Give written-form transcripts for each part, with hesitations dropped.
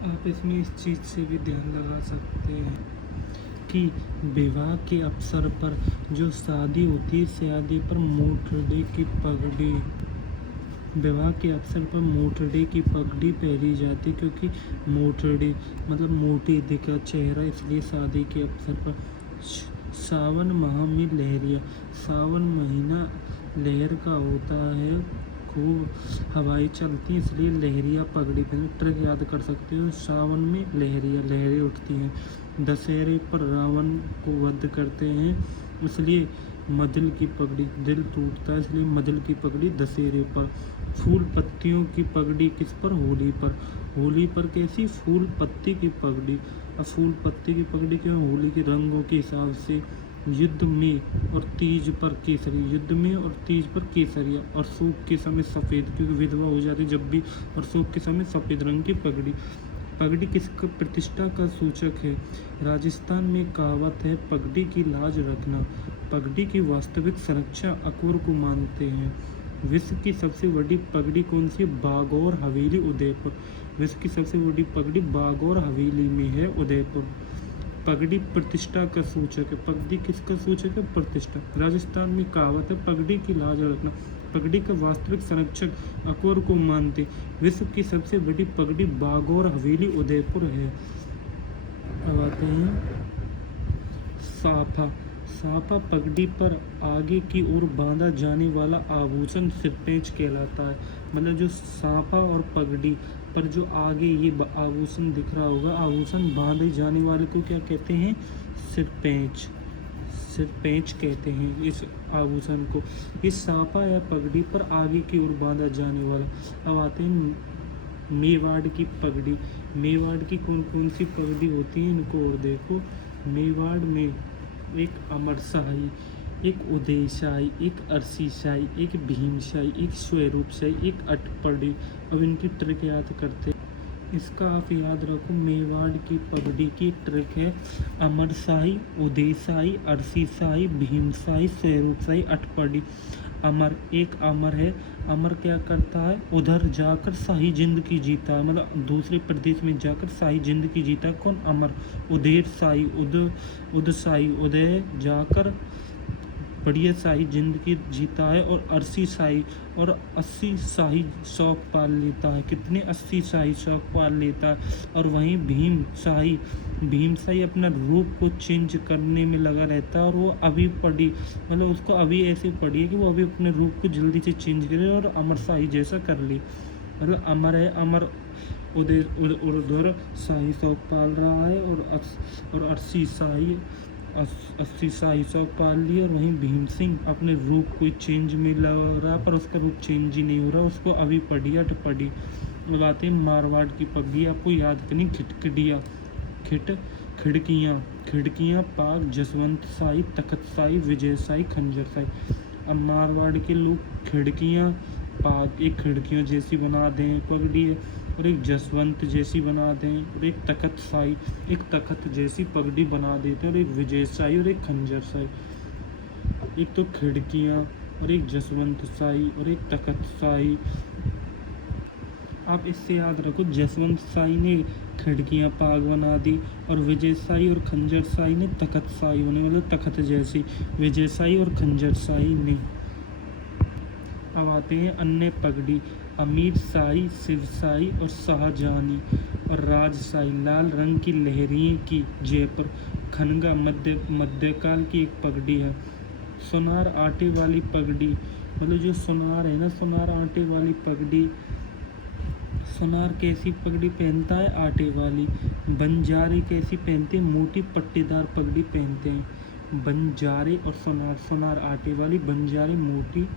आप इसमें इस चीज़ से भी ध्यान लगा सकते हैं कि विवाह के अवसर पर जो शादी होती है, शादी पर मोटरडे की पगड़ी, विवाह के अवसर पर मोटरडे की पगड़ी पहनी जाती, क्योंकि मोटरडे मतलब मोटी दिखा चेहरा, इसलिए शादी के अवसर पर। सावन माह में लहरिया, सावन महीना लहर का होता है, खूब हवाएं चलती हैं, इसलिए लहरिया पगड़ी पहन। ट्रक याद कर सकते हो, सावन में लहरिया, लहरें उठती हैं। दशहरे पर रावण को वध करते हैं, इसलिए मदिल की पगड़ी, दिल टूटता है इसलिए मदिल की पगड़ी दशहरे पर। फूल पत्तियों की पगड़ी किस पर? होली पर। होली पर कैसी? फूल पत्ती की पगड़ी। अब फूल पत्ती की पगड़ी क्यों? होली के रंगों के हिसाब से। युद्ध में और तीज पर केसरी, युद्ध में और तीज पर केसरिया, और शोक के समय सफ़ेद, क्योंकि विधवा हो जाती जब भी, और शोक के समय सफ़ेद रंग की पगड़ी। पगड़ी किसका प्रतिष्ठा का सूचक है? राजस्थान में कहावत है, पगड़ी की लाज रखना। पगड़ी की वास्तविक संरक्षण अकबर को मानते हैं। विश्व की सबसे बड़ी पगड़ी कौन सी? बागौर हवेली, उदयपुर। विश्व की सबसे बड़ी पगड़ी बागौर हवेली में है, उदयपुर। पगड़ी प्रतिष्ठा का सूचक है। पगड़ी किसका सूचक है? प्रतिष्ठा। राजस्थान में कहावत है, पगड़ी की लाज रखना। पगड़ी का वास्तविक संरक्षक अकबर को मानते। विश्व की सबसे बड़ी पगड़ी बागौर हवेली, उदयपुर है। अब आते हैं साफा। साफा पगड़ी पर आगे की ओर बांधा जाने वाला आभूषण सिरपेंच कहलाता है। मतलब जो साफा और पगड़ी पर जो आगे ये आभूषण दिख रहा होगा, आभूषण बांधे जाने वाले को क्या कहते हैं? सिरपेंच। सिरपेंच कहते हैं इस आभूषण को। इस साफा या पगड़ी पर आगे की ओर बांधा जाने वाला। अब आते हैं मेवाड़ की पगड़ी। मेवाड़ की कौन कौन सी पगड़ी होती है, इनको और देखो। मेवाड़ में एक अमरशाही, एक उदयशाही, एक अरसीशाही, एक भीमशाही, एक स्वरूपशाही, एक अटपड़ी। अब इनकी ट्रिक याद करते। इसका आप याद रखो, मेवाड़ की पगड़ी की ट्रिक है अमरशाही, उदयशाही, अरसीशाही, भीमशाही, स्वरूपशाही, अटपड़ी। अमर, एक अमर है, अमर क्या करता है? उधर जाकर शाही जिंदगी जीता है, मतलब दूसरे प्रदेश में जाकर शाही जिंदगी जीता है। कौन? अमर। उदय शाही, उदशाही, उदय जाकर बढ़िया शाही जिंदगी जीता है। और 80 शाही, और 80 शाही शौक पाल लेता है। कितने? 80 शाही शौक पाल लेता है। और वहीं भीम शाही अपना रूप को चेंज करने में लगा रहता है, और वो अभी पड़ी, मतलब उसको अभी ऐसे पड़ी है कि वो अभी अपने रूप को जल्दी से चेंज करे और अमर शाही जैसा कर ले। मतलब अमर है, अमर उधर शाही शौक पाल रहा है, और 80 शाही शौक पाल लिए। और वहीं भीम सिंह अपने रूप को चेंज में लग रहा, पर उसका रूप चेंज ही नहीं हो रहा, उसको अभी पड़ी अटपड़ी। लगाते हैं मारवाड़ की पगड़ी, आपको याद करनी। खिटखिटिया, खिड़कियाँ, पाक, जसवंत शाही, तखत शाही, विजय शाही, खंजर शाही। अब मारवाड़ के लोग खिड़कियाँ, पाक, एक खिड़कियों जैसी बना दें पगड़ी, और एक जसवंत जैसी बना दें, और एक तखत शाही, एक तखत जैसी पगड़ी बना देते हैं, और एक विजय शाही और एक खंजर शाही। एक तो खिड़कियाँ, और एक जसवंत शाही, और एक तखत शाही। आप इससे याद रखो, जसवंत शाही ने खिड़कियाँ पाग बना दी, और विजय शाही और खंजर शाही ने तखत शाही होने, मतलब तखत जैसी, विजय शाही और खंजर शाही ने। अब आते हैं अन्य पगड़ी। अमीर शाही, शिव शाही और शाहजहानी, और राजशाही, लाल रंग की लहरियों की जयपुर। खनगा, मध्यकाल की एक पगड़ी है। सुनार आटे वाली पगड़ी, मतलब जो सुनार है ना, सुनार आटे वाली पगड़ी। सुनार कैसी पगड़ी पहनता है? आटे वाली। बंजारे कैसी पहनते हैं? मोटी पट्टीदार पगड़ी पहनते हैं। बंजारे और सुनार आटे वाली, बंजारे मोटी।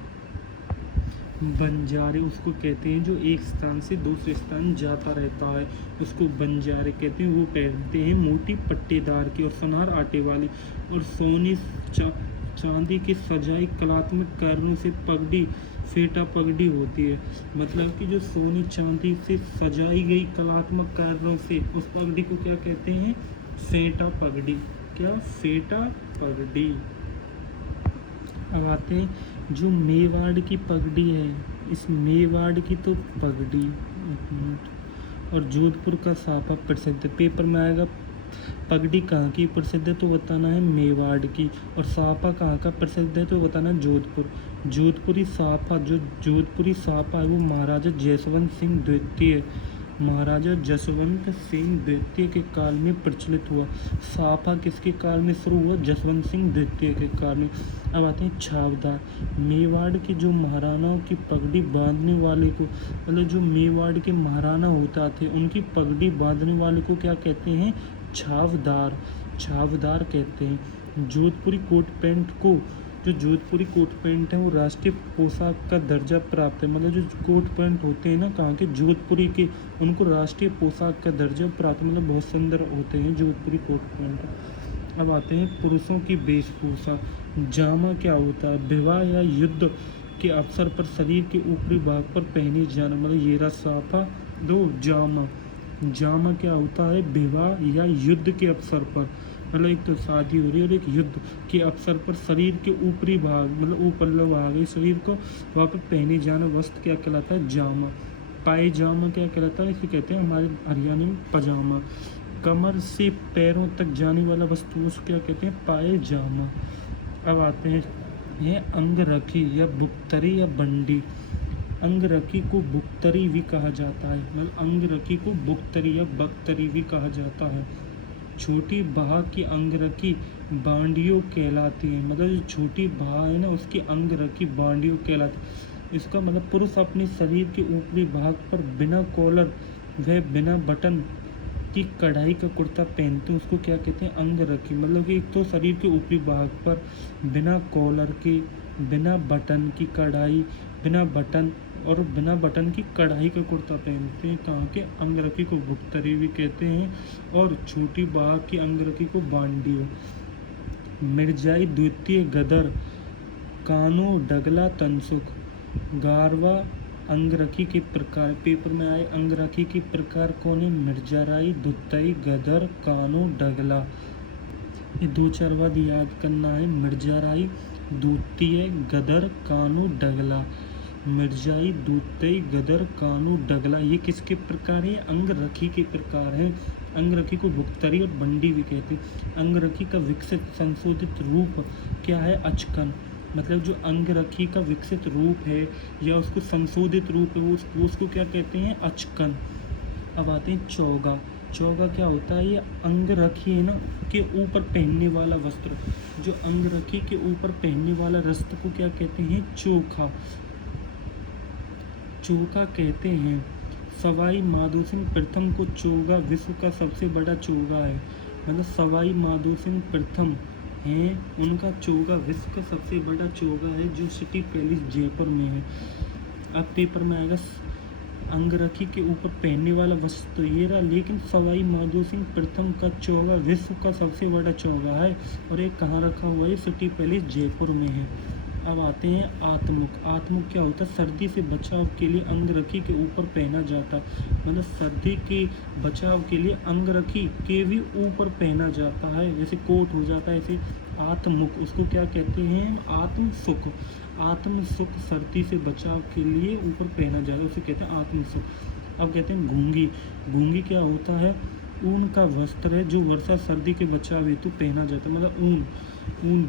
बंजारे उसको कहते हैं जो एक स्थान से दूसरे स्थान जाता रहता है, उसको बंजारे कहते हैं। वो पहनते हैं मोटी पट्टेदार की, और सुनार आटे वाली। और सोने चांदी की सजाई कलात्मक कारणों से पगड़ी फेटा पगड़ी होती है। मतलब कि जो सोने चांदी से सजाई गई कलात्मक कारणों से, उस पगड़ी को क्या कहते हैं? फेटा पगड़ी। क्या? फेटा पगड़ी। अब आते हैं जो मेवाड़ की पगड़ी है, इस मेवाड़ की तो पगड़ी, एक मिनट, और जोधपुर का साफा प्रसिद्ध है। पेपर में आएगा पगड़ी कहाँ की प्रसिद्ध है, तो बताना है मेवाड़ की। और साफा कहाँ का प्रसिद्ध है, तो बताना है जोधपुर। जोधपुरी साफा, जो जोधपुरी साफा है वो महाराजा जसवंत सिंह द्वितीय, महाराजा जसवंत सिंह द्वितीय के काल में प्रचलित हुआ। साफा किसके काल में शुरू हुआ, जसवंत सिंह द्वितीय के काल में। अब आते हैं छावदार। मेवाड़ के जो महाराणाओं की पगड़ी बांधने वाले को, मतलब जो मेवाड़ के महाराणा होता थे उनकी पगड़ी बांधने वाले को क्या कहते हैं, छावदार, छावदार कहते हैं। जोधपुरी कोट पैंट को, जो जोधपुरी कोट पैंट है वो राष्ट्रीय पोशाक का दर्जा प्राप्त है। मतलब जो कोट पैंट होते हैं ना कहाँ के, जोधपुरी के, उनको राष्ट्रीय पोशाक का दर्जा प्राप्त, मतलब बहुत सुंदर होते हैं जोधपुरी कोट पैंट। अब आते हैं पुरुषों की वेशभूषा। जामा क्या होता है, विवाह या युद्ध के अवसर पर शरीर के ऊपरी भाग पर पहने जाना, मतलब ये रहा साफा। दो जामा, जामा क्या होता है, विवाह या युद्ध के अवसर पर, मतलब एक तो शादी हो रही है और एक युद्ध के अवसर पर शरीर के ऊपरी भाग, मतलब ऊपर भाग है शरीर को, वहाँ पर पहने जाना वस्त्र क्या कहलाता है, जामा। पायजामा क्या कहलाता है, इसे कहते हैं हमारे हरियाणा में पजामा। कमर से पैरों तक जाने वाला वस्तु उसको क्या कहते हैं, पायजामा। अब आते हैं ये अंगरखी या बुक्तरी या बंडी। अंगरखी को बुक्तरी भी कहा जाता है, मतलब अंगरखी को बुक्तरी या बख्तरी भी कहा जाता है। छोटी बाह की अंगरखी बांडियों कहलाती है, मतलब जो छोटी बाह है ना उसकी अंगरखी बांडियों कहलाती है। इसका मतलब पुरुष अपने शरीर के ऊपरी भाग पर बिना कॉलर व बिना बटन की कढ़ाई का कुर्ता पहनते हैं, उसको क्या कहते हैं, अंगरखी। मतलब कि एक तो शरीर के ऊपरी भाग पर बिना कॉलर के, बिना बटन की कढ़ाई, बिना बटन और बिना बटन की कढ़ाई का कुर्ता पहनते हैं, कहाँ के, अंगरखी को बुक्तरी भी कहते हैं, और छोटी बाह की अंगरखी को बांडियो। मिर्जाई द्वितीय गदर, कानो डगला तनसुख। गारवा अंगरखी के प्रकार, पेपर में आए अंगरखी के प्रकार कौन है, मिर्जाराई, दुत्तई, गदर, कानो, डगला। ये दो चार बार याद करना है, मिर्जाराई, द्वितीय, गदर, कानो, डगला। मिर्जाई, दूतई, गदर, कानू, डगला, ये किसके प्रकार है, अंगरखी के प्रकार है। अंगरखी को बुक्तरी और बंडी भी कहते हैं। अंगरखी का विकसित संशोधित रूप क्या है, अचकन। मतलब जो अंगरखी का विकसित रूप है या उसको संशोधित रूप है वो उसको क्या कहते हैं, अचकन। अब आते हैं चौगा। चौगा क्या होता है, ये अंगरखी है ना के ऊपर पहनने वाला वस्त्र, जो अंगरखी के ऊपर पहनने वाला वस्त्र को क्या कहते हैं, चोखा, चोगा कहते हैं। सवाई माधोसिंह प्रथम को चोगा विश्व का सबसे बड़ा चोगा है, मतलब सवाई माधोसिंह प्रथम हैं उनका चोगा विश्व का सबसे बड़ा चोगा है, जो सिटी पैलेस जयपुर में है। अब पेपर में आएगा अंगरखी के ऊपर पहनने वाला वस्त्र तो ये रहा, लेकिन सवाई माधोसिंह प्रथम का चोगा विश्व का सबसे बड़ा चोगा है और ये कहाँ रखा हुआ है, सिटी पैलेस जयपुर में है। अब आते हैं आत्मुख। आत्मुख क्या होता है, सर्दी से बचाव के लिए अंगरखी के ऊपर पहना जाता, मतलब सर्दी के बचाव के लिए अंगरखी के भी ऊपर पहना जाता है, जैसे कोट हो जाता है ऐसे आत्मुख, इसको क्या कहते हैं, आत्मसुख। आत्मसुख सर्दी से बचाव के लिए ऊपर पहना जाता है, उसे कहते हैं आत्मसुख। अब कहते हैं घूंगी। घूंगी क्या होता है, ऊन का वस्त्र है जो वर्षा सर्दी के बचाव हेतु पहना जाता है, मतलब ऊन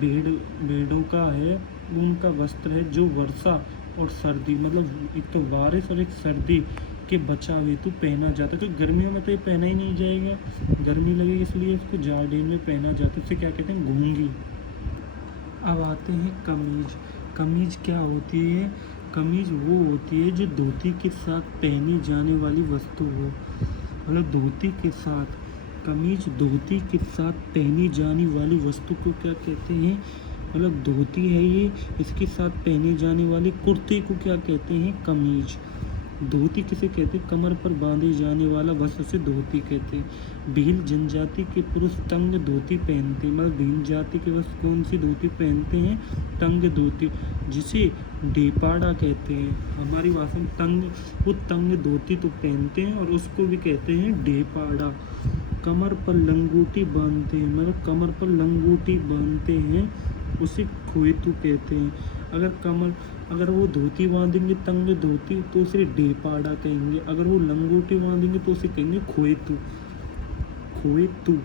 भेड़ों का है, ऊन का वस्त्र है जो वर्षा और सर्दी, मतलब एक तो बारिश और एक सर्दी के बचाव हेतु पहना जाता है। तो गर्मियों में तो ये पहना ही नहीं जाएगा, गर्मी लगेगी इसलिए इसको जाड़े में पहना जाता है, इसे क्या कहते हैं, घूंगी। अब आते हैं कमीज। कमीज क्या होती है, कमीज वो होती है जो धोती के साथ पहनी जाने वाली वस्तु हो, मतलब धोती के साथ, कमीज धोती के साथ पहनी जाने वाली वस्तु को क्या कहते हैं, मतलब धोती है ये, इसके साथ पहने जाने वाले कुर्ते को क्या कहते हैं, कमीज। धोती किसे कहते हैं, कमर पर बांधे जाने वाला वस्त्र से धोती कहते हैं। भील जनजाति के पुरुष तंग धोती पहनते हैं, मतलब भील जाति के वस्त्र कौन सी धोती पहनते हैं, तंग धोती, जिसे डेपाड़ा कहते हैं। हमारी भाषा में तंग, वो तंग धोती तो पहनते हैं और उसको भी कहते हैं डेपाड़ा। कमर पर लंगोटी बांधते हैं, मतलब कमर पर लंगोटी बांधते हैं, उसे खोएतू कहते हैं। अगर वो धोती बांधेंगे तंग धोती तो उसे डेपाड़ा कहेंगे, अगर वो लंगोटी बांधेंगे तो उसे कहेंगे खोएतू। खोएतू।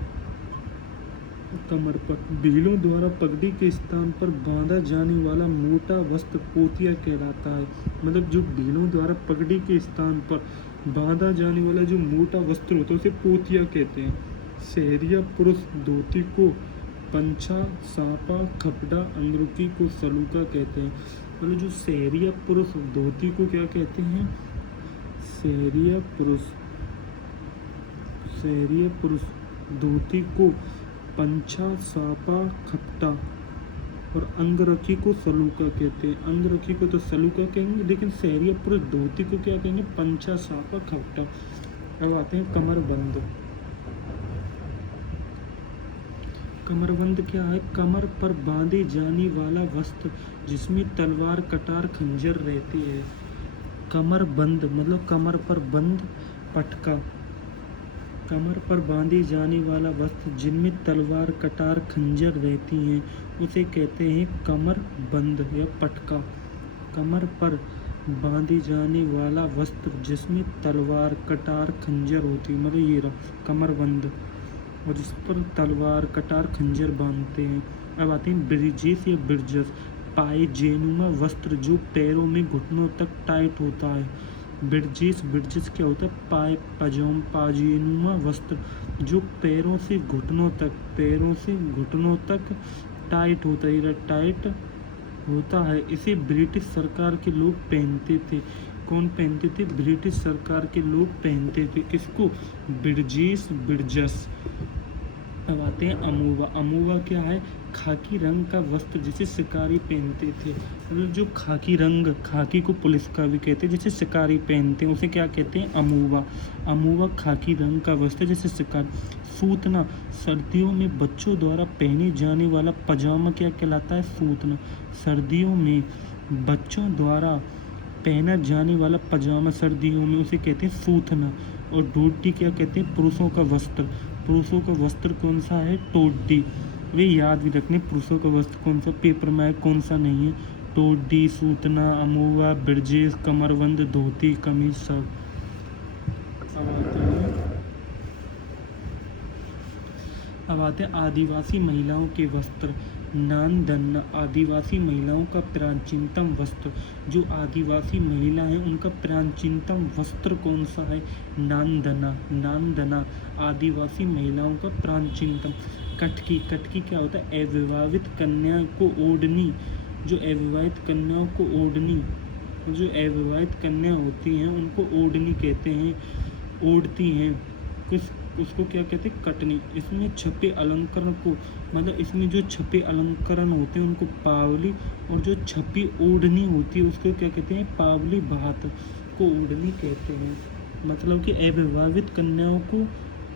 कमर पर भीलों द्वारा पगड़ी के स्थान पर बांधा जाने वाला मोटा वस्त्र पोतिया कहलाता है। मतलब जो भीलों द्वारा पगड़ी के स्थान पर बांधा जाने वाला जो मोटा वस्त्र होता है उसे पोतिया कहते हैं। शहरिया पुरुष धोती को पंछा, सापा, खपड़ा, अंगरूखी को सलूका कहते हैं। मतलब जो शहरिया पुरुष धोती को क्या कहते हैं? शहरिया पुरुष धोती को पंछा, सापा, खपटा और अंगरखी को सलूका कहते हैं। अंगरखी को तो सलूका कहेंगे, लेकिन शहरिया पुरुष धोती को क्या कहेंगे? पंछा, सापा, खपटा। अब आते हैं कमरबंद। कमरबंद क्या है? कमर पर बांधे जाने वाला वस्त्र जिसमें तलवार, कटार, खंजर रहती है। कमरबंद मतलब कमर पर बंद, पटका। कमर पर बांधे जाने वाला वस्त्र जिनमें तलवार, कटार, खंजर रहती हैं उसे कहते हैं कमरबंद या पटका। कमर पर बांधे जाने वाला वस्त्र जिसमें तलवार, कटार, खंजर होती है, मतलब ये रहा कमरबंद, और जिस पर तलवार, कटार, खंजर बांधते हैं। अब आते हैं ब्रिजेस या ब्रिजस। पायजेनुमा वस्त्र जो पैरों में घुटनों तक टाइट होता है। ब्रिजेस क्या होता है? पायजेनुमा वस्त्र जो पैरों से घुटनों तक टाइट होता है, टाइट होता है। इसे ब्रिटिश सरकार के लोग पहनते थे। कौन पहनते थे? ब्रिटिश सरकार के लोग पहनते थे। किसको? ब्रिजेस। अब आते हैं अमूवा। अमूवा क्या है? खाकी रंग का वस्त्र जिसे शिकारी पहनते थे। मतलब जो खाकी को पुलिस का भी कहते हैं, जिसे शिकारी पहनते हैं उसे क्या कहते हैं? अमूवा। अमूवा खाकी रंग का वस्त्र जिसे शिकारी। सूतना सर्दियों में बच्चों द्वारा पहने जाने वाला पजामा क्या कहलाता है? सूतना। सर्दियों में बच्चों द्वारा पहना जाने वाला पजामा सर्दियों में उसे कहते हैं सूतना। और डोडी क्या कहते हैं? पुरुषों का वस्त्र। पुरुषों का वस्त्र कौन सा है? टोडी। वे याद भी रखने पुरुषों का वस्त्र कौन सा, पेपर में कौन सा नहीं है। टोडी, सूतना, अमूवा, ब्रिजेस, कमरबंद, धोती, कमीज सब। अब आते हैं आदिवासी महिलाओं के वस्त्र। नानदन्ना आदिवासी महिलाओं का प्राचीनतम वस्त्र। जो आदिवासी महिला हैं उनका प्राचीनतम वस्त्र कौन सा है? नानदना आदिवासी महिलाओं का प्राचीनतम। कटकी क्या होता है? अविवाहित कन्या को ओढ़नी। जो अविवाहित कन्याओं को ओढ़नी, जो अविवाहित कन्या होती हैं उनको ओढ़नी कहते हैं, ओढ़ती हैं। उसको क्या कहते हैं? कटनी। इसमें छपे अलंकरण को, मतलब इसमें जो छपे अलंकरण होते हैं उनको पावली, और जो छपी ओढ़नी होती है उसको क्या कहते हैं? पावली भात को ओढ़नी कहते हैं। मतलब कि अविवाहित कन्याओं को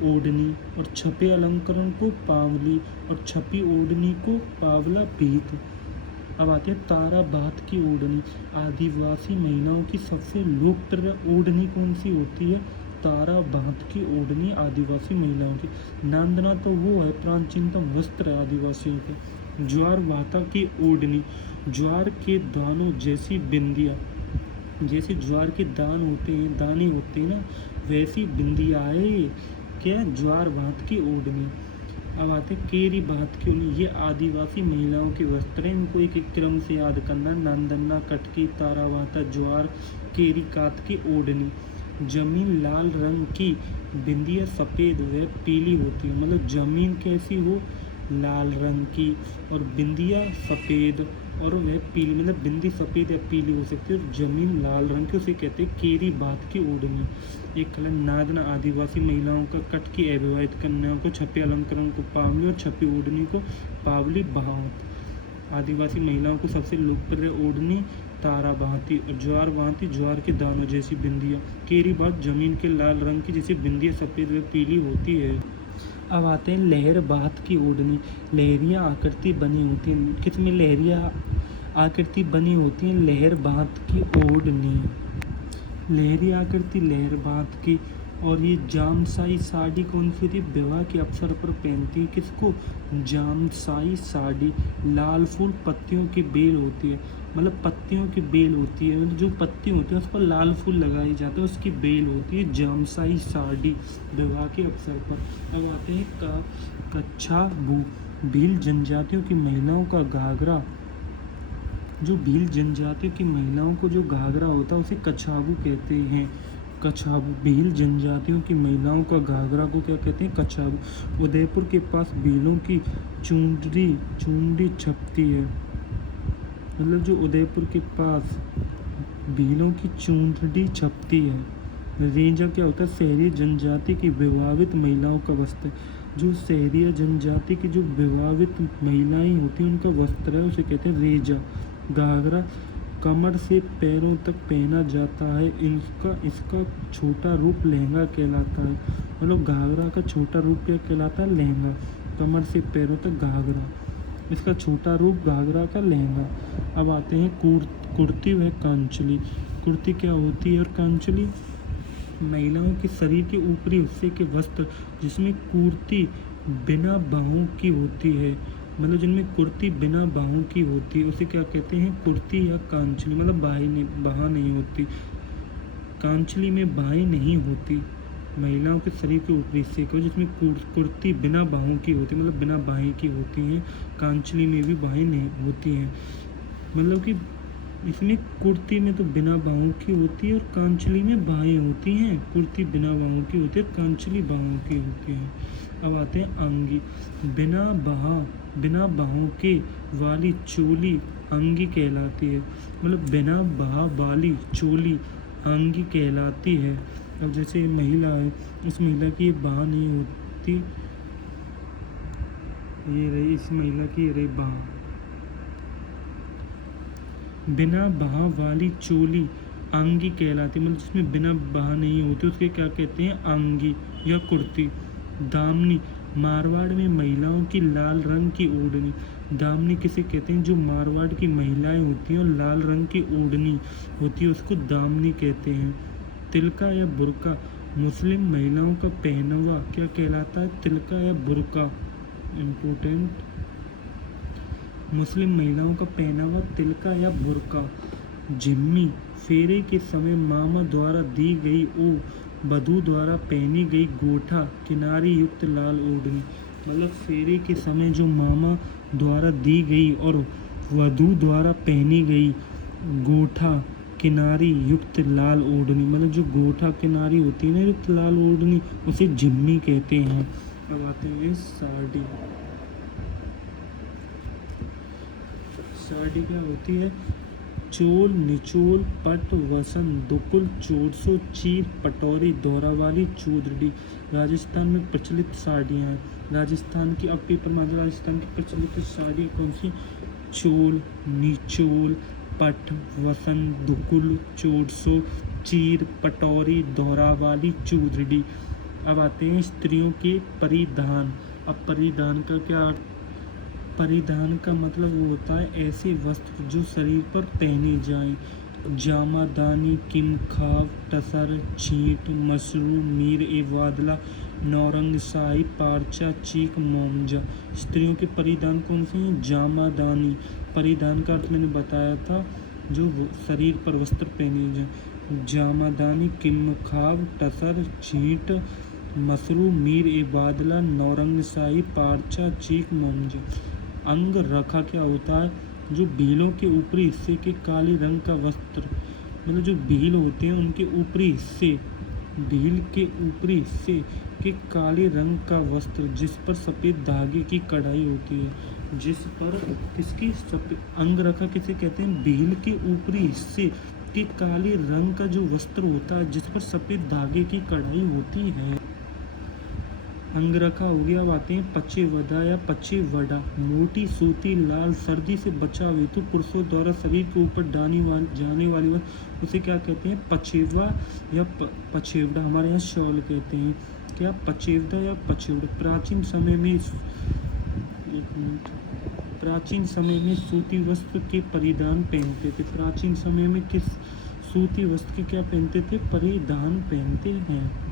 ओढ़नी और छपे अलंकरण को पावली और छपी ओढ़नी को पावला भीत। अब आते हैं तारा बात की ओढ़नी। आदिवासी महिलाओं की सबसे लोकप्रिय ओढ़नी कौन सी होती है? तारा बात की ओढ़नी आदिवासी महिलाओं की। नांदना तो वो है प्राचीनतम वस्त्र है आदिवासियों के। ज्वार भाता की ओढ़नी। ज्वार के दानों जैसी बिंदिया, जैसे ज्वार के दाने होते हैं ना, वैसी बिंदिया है क्या? ज्वार भात की ओढ़नी। अब आते केरी बात की ओढ़नी। ये आदिवासी महिलाओं के वस्त्र हैं, इनको एक क्रम से याद करना। नांदन्ना, कटकी, तारा भाता, ज्वार, केरी कात की ओढ़नी। जमीन लाल रंग की, बिंदिया सफ़ेद व पीली होती है। मतलब जमीन कैसी हो? लाल रंग की, और बिंदिया सफ़ेद और वह पीली, मतलब बिंदी सफ़ेद या पीली हो सकती है, और जमीन लाल रंग की, उसे कहते हैं केरी बात की ओढ़नी। एक कलर नादना आदिवासी महिलाओं का। कटकी अविवाहित कन्याओं को। छपे अलंकरण को पावली और छपी ओढ़नी को पावली बहात। आदिवासी महिलाओं को सबसे लोकप्रिय ओढ़नी तारा बहाती, और ज्वार बहाती ज्वार के दानों जैसी बिंदिया। केरी बात जमीन के लाल रंग की, जैसे बिंदिया सफ़ेद व पीली होती है। अब आते हैं लहर बात की ओढ़नी। लहरियाँ आकृति बनी होती हैं। किसमें लहरियाँ आकृति बनी होती हैं? लहर बात की ओढ़नी। लहरी आकृति लहर बात की। और ये जामसाई साड़ी कौन सी होती है? विवाह के अवसर पर पहनती है। किसको? जामसाई साड़ी। लाल फूल पत्तियों की बेल होती है। मतलब पत्तियों की बेल होती है, जो पत्ती होती है उस पर लाल फूल लगाए जाते हैं, उसकी बेल होती है जामसाई साड़ी विवाह के अवसर पर। अब आते हैं कच्छा भू। भील जनजातियों की महिलाओं का घाघरा, जो भील जनजातियों की महिलाओं को जो घाघरा होता है उसे कछाबू कहते हैं। कछाबू, भील जनजातियों की महिलाओं का घाघरा को क्या कहते हैं? कछाबू। उदयपुर के पास भीलों की चुंडी छपती है, मतलब जो उदयपुर के पास भीलों की चुंडी छपती है। रेंजा क्या होता है? शहरी जनजाति की विवाहित महिलाओं का वस्त्र। जो शहरी जनजाति की जो विवाहित महिलाएं होती हैं उनका वस्त्र है, उसे कहते हैं रेजा। घाघरा कमर से पैरों तक पहना जाता है, इसका छोटा रूप लहंगा कहलाता है। मतलब घाघरा का छोटा रूप क्या कहलाता है? लहंगा। कमर से पैरों तक घाघरा, इसका छोटा रूप घाघरा का लहंगा। अब आते हैं कुर्ती व कांचली। कुर्ती क्या होती है और कांचली? महिलाओं के शरीर के ऊपरी हिस्से के वस्त्र जिसमें कुर्ती बिना बाहों की होती है, मतलब जिनमें कुर्ती बिना बाहों की होती है उसे क्या कहते हैं? कुर्ती या कांचली। मतलब बाह नहीं होती, कांचली में बाहें नहीं होती। महिलाओं के शरीर के ऊपरी हिस्से को जिसमें कुर्ती बिना बाहों की होती है, मतलब बिना बाहें की होती हैं। कांचली में भी बाहें नहीं होती हैं, मतलब कि इसमें कुर्ती में तो बिना बाहों की होती है और कांचली में बाहें होती हैं। कुर्ती बिना बाहों की होती है, कांचली बाहों की होती है। अब आते हैं अंगी। बिना बाहों के वाली चोली अंगी कहलाती है, मतलब बिना बाह वाली चोली अंगी कहलाती है। अब जैसे महिला है, उस महिला की बाह नहीं होती, ये रही इस महिला की, ये रही बाह। बिना बाह वाली चोली अंगी कहलाती है, मतलब जिसमें बिना बाह नहीं होती उसके क्या कहते हैं? अंगी या कुर्ती। दामनी, मारवाड़ में महिलाओं की लाल रंग की ओढ़नी। दामनी किसे कहते हैं? जो मारवाड़ की महिलाएं होती हैं और लाल रंग की ओढ़नी होती है उसको दामनी कहते हैं। तिलका या बुर्का, मुस्लिम महिलाओं का पहनावा क्या कहलाता है? तिलका या बुर्का। इम्पोर्टेंट, मुस्लिम महिलाओं का पहनावा तिलका या बुर्का। जिम्मी, फेरे के समय मामा द्वारा दी गई वधू द्वारा पहनी गई गोठा किनारी युक्त लाल ओढ़नी। मतलब फेरे के समय जो मामा द्वारा दी गई और वधू द्वारा पहनी गई गोठा किनारी युक्त लाल ओढ़नी, मतलब जो गोठा किनारी होती है ना युक्त लाल ओढ़नी, उसे जिम्मी कहते हैं। अब आते हैं साड़ी। साड़ी क्या होती है? चोल, निचोल, पट, वसन, दुकुल, चोरसो, चीर, पटौरी, दोहरावाली, चूदड़ी राजस्थान में प्रचलित साड़ियाँ हैं। राजस्थान की, अब पेपर में राजस्थान की प्रचलित साड़ी कौन सी? चोल, निचोल, पट, वसन, दुकुल, चोरसो, चीर, पटौरी, दोहरावाली, चूदड़ी। अब आते हैं स्त्रियों के परिधान। अब परिधान का क्या? परिधान का मतलब वो होता है ऐसे वस्त्र जो शरीर पर पहने जाएं। जामादानी, किमखाव, टसर, छींट, मसरू, मीर ए वादला, नौरंग शाही, पारचा, चीक, मोमजा। स्त्रियों के परिधान कौन से हैं? जामादानी। परिधान का अर्थ मैंने बताया था, जो शरीर पर वस्त्र पहने जाएं। जामादानी, किमखाव, टसर, छींट, मसरू, मीर ए बादला, नौरंग शाही, पारचा, चीक, मोमजा। अंग रखा क्या होता है? जो भीलों के ऊपरी हिस्से के काले रंग का वस्त्र, मतलब जो भील होते हैं उनके ऊपरी हिस्से, भील के ऊपरी हिस्से के काले रंग का वस्त्र जिस पर सफ़ेद धागे की कढ़ाई होती है। जिस पर किसकी सफ़ेद, अंग रखा किसे कहते हैं? भील के ऊपरी हिस्से के काले रंग का जो वस्त्र होता है जिस पर सफ़ेद धागे की कढ़ाई होती है, अंगरखा हो गया। अब आते हैं पचेवदा या पचेवड़ा। मोटी सूती लाल सर्दी से बचाव हेतु पुरुषों द्वारा शरीर के ऊपर जाने वाली वस्तु उसे क्या कहते हैं? पचेवा या पचेवड़ा। हमारे यहाँ शॉल कहते हैं। क्या? पचेवड़ा या पचेवड़ा। प्राचीन समय में सूती वस्त्र के परिधान पहनते थे। प्राचीन समय में किस सूती वस्त्र के क्या पहनते थे? परिधान पहनते हैं।